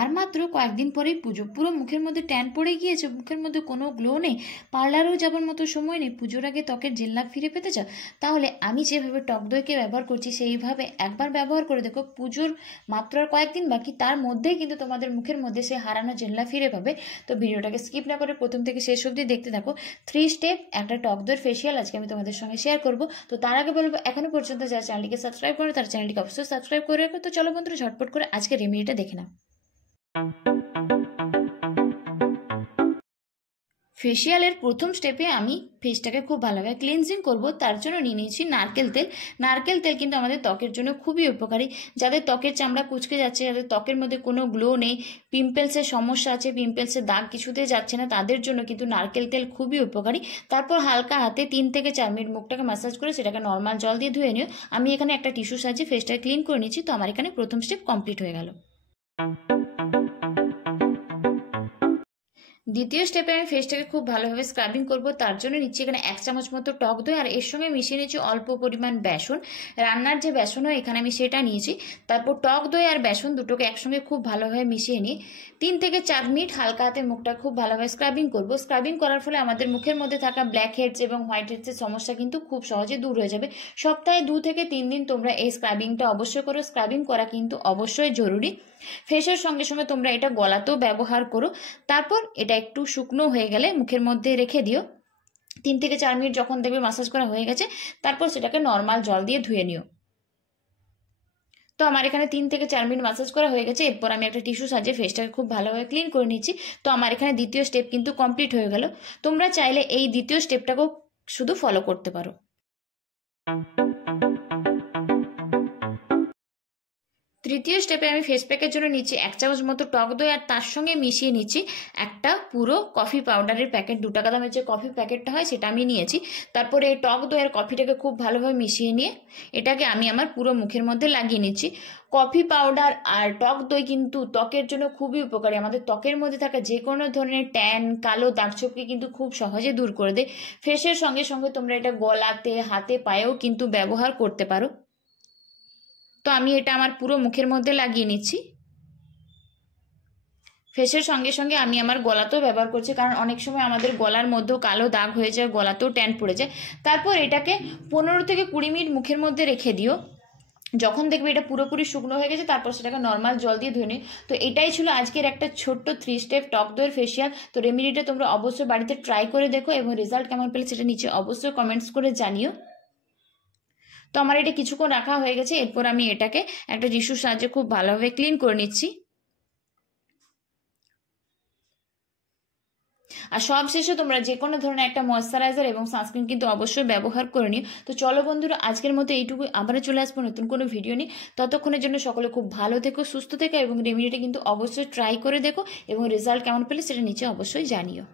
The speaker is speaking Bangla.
আর মাত্র কয়েকদিন পরেই পুজো, পুরো মুখের মধ্যে ট্যান পড়ে গিয়েছে, মুখের মধ্যে কোনো গ্লো নেই, পার্লারেও যাবার মতো সময় নেই, পুজোর আগে ত্বকের জেল্লাভ ফিরে পেতে চাও, তাহলে আমি যেভাবে টক দইকে ব্যবহার করছি সেইভাবে একবার ব্যবহার করে দেখো। পুজোর মাত্র আর কয়েকদিন বাকি, তার মধ্যেই কিন্তু তোমাদের মুখের মধ্যে সে হারানো জেল্লাভ ফিরে পাবে। তো ভিডিওটাকে স্কিপ না করে প্রথম থেকে শেষ অবধি দেখতে থাকো। 3 স্টেপ একটা টক দইয়ের ফেসিয়াল আজকে আমি তোমাদের সঙ্গে শেয়ার করবো। তো তার আগে বলবো, এখনো পর্যন্ত যারা চ্যানেলটিকে সাবস্ক্রাইব করো তার চ্যানেলটিকে অবশ্যই সাবস্ক্রাইব করে রাখো। তো চলো বন্ধুরা, ঝটপট করে আজকে রেমেডিটা দেখে নাও। ফেসিয়ালের প্রথম স্টেপে আমি ফেসটাকে খুব ভালোভাবে ক্লিনজিং করব, তার জন্য নিয়ে নিয়েছি নারকেল তেল। নারকেল তেল কিন্তু আমাদের ত্বকের জন্য খুবই উপকারী। যাদের ত্বকের চামড়া কুঁচকে যাচ্ছে, যাদের ত্বকের মধ্যে কোনো গ্লো নেই, পিম্পলসের সমস্যা আছে, পিম্পলসের দাগ কিছুতেই যাচ্ছে না, তাদের জন্য কিন্তু নারকেল তেল খুবই উপকারী। তারপর হালকা হাতে 3 থেকে 4 মিনিট মুখটাকে ম্যাসাজ করে সেটাকে নর্মাল জল দিয়ে ধুয়ে নিও। আমি এখানে একটা টিস্যু সাহায্যে ফেসটাকে ক্লিন করে নিচ্ছি। তো আমার এখানে প্রথম স্টেপ কমপ্লিট হয়ে গেল। দ্বিতীয় স্টেপে আমি ফেসটাকে খুব ভালোভাবে স্ক্রাবিং করব, তার জন্য নিচ্ছি এখানে 1 চামচ মতো টক দই, আর এর সঙ্গে মিশিয়ে নিচ্ছি অল্প পরিমাণ বেসন। রান্নার যে বেসন হয় এখানে আমি সেটা নিয়েছি। তারপর টক দই আর বেসন দুটোকে একসঙ্গে খুব ভালোভাবে মিশিয়ে নিই 3 থেকে 4 মিনিট হালকা হাতে মুখটা খুব ভালোভাবে স্ক্রাবিং করব। স্ক্রাবিং করার ফলে আমাদের মুখের মধ্যে থাকা ব্ল্যাক হেডস এবং হোয়াইট হেডসের সমস্যা কিন্তু খুব সহজে দূর হয়ে যাবে। সপ্তাহে 2 থেকে 3 দিন তোমরা এই স্ক্রাবিংটা অবশ্যই করো। স্ক্রাবিং করা কিন্তু অবশ্যই জরুরি। ফেসের সঙ্গে সঙ্গে তোমরা এটা গলাতেও ব্যবহার করো। তারপর এটা একটু শুকনো হয়ে গেলে মুখের মধ্যে রেখে দিও। 3 থেকে 4 মিনিট যখন দেখবে মাসাজ করা হয়ে গেছে, তারপর সেটাকে নর্মাল জল দিয়ে ধুয়ে নিও। তো আমার এখানে 3 থেকে 4 মিনিট মাসাজ করা হয়ে গেছে। এরপর আমি একটা টিস্যু সাজিয়ে ফেসটাকে খুব ভালোভাবে ক্লিন করে নিচ্ছি। তো আমার এখানে দ্বিতীয় স্টেপ কিন্তু কমপ্লিট হয়ে গেল। তোমরা চাইলে এই দ্বিতীয় স্টেপটাকেও শুধু ফলো করতে পারো। তৃতীয় স্টেপে আমি ফেস প্যাকের জন্য নিচ্ছি 1 চামচ মতো টক দই, আর তার সঙ্গে মিশিয়ে নিচ্ছি একটা পুরো কফি পাউডারের প্যাকেট। 2 টাকা দামের যে কফি প্যাকেটটা হয় সেটা আমি নিয়েছি। তারপরে এই টক দই আর কফিটাকে খুব ভালোভাবে মিশিয়ে নিয়ে এটাকে আমি আমার পুরো মুখের মধ্যে লাগিয়ে নিচ্ছি। কফি পাউডার আর টক দই কিন্তু ত্বকের জন্য খুবই উপকারী। আমাদের ত্বকের মধ্যে থাকা যে কোনো ধরনের ট্যান, কালো দাগছোপকে কিন্তু খুব সহজে দূর করে দেয়। ফেসের সঙ্গে সঙ্গে তোমরা এটা গলাতে, হাতে, পায়েও কিন্তু ব্যবহার করতে পারো। তো আমি এটা আমার পুরো মুখের মধ্যে লাগিয়ে নিচ্ছি। ফেসের সঙ্গে সঙ্গে আমি আমার গলাতেও ব্যবহার করছি, কারণ অনেক সময় আমাদের গলার মধ্যেও কালো দাগ হয়ে যায়, গলাতেও ট্যান পড়ে যায়। তারপর এটাকে 15 থেকে 20 মিনিট মুখের মধ্যে রেখে দিও। যখন দেখবে এটা পুরোপুরি শুকনো হয়ে গেছে, তারপর সেটাকে নর্মাল জল দিয়ে ধুয়ে নিই। তো এটাই ছিল আজকের একটা ছোট্ট 3 স্টেপ টক দইয়ের ফেসিয়াল। তো রেমেডিটা তোমরা অবশ্যই বাড়িতে ট্রাই করে দেখো এবং রেজাল্ট কেমন পেলে সেটা নিচে অবশ্যই কমেন্টস করে জানিও। তো আমার এটা কিছুক্ষণ রাখা হয়ে গেছে। এরপর আমি এটাকে একটা টিস্যুর সাহায্যে খুব ভালোভাবে ক্লিন করে নিচ্ছি। আর সব শেষে তোমরা যে কোনো ধরনের একটা ময়েশ্চারাইজার এবং সানস্ক্রিন কিন্তু অবশ্যই ব্যবহার করে নিও। তো চলো বন্ধুরা, আজকের মতো এইটুকু, আবারও চলে আসবো নতুন কোনো ভিডিও নিয়ে। ততক্ষণের জন্য সকলে খুব ভালো থেকো, সুস্থ থেকো এবং রেমেডিটা কিন্তু অবশ্যই ট্রাই করে দেখো এবং রেজাল্ট কেমন পেলে সেটা নিচে অবশ্যই জানিও।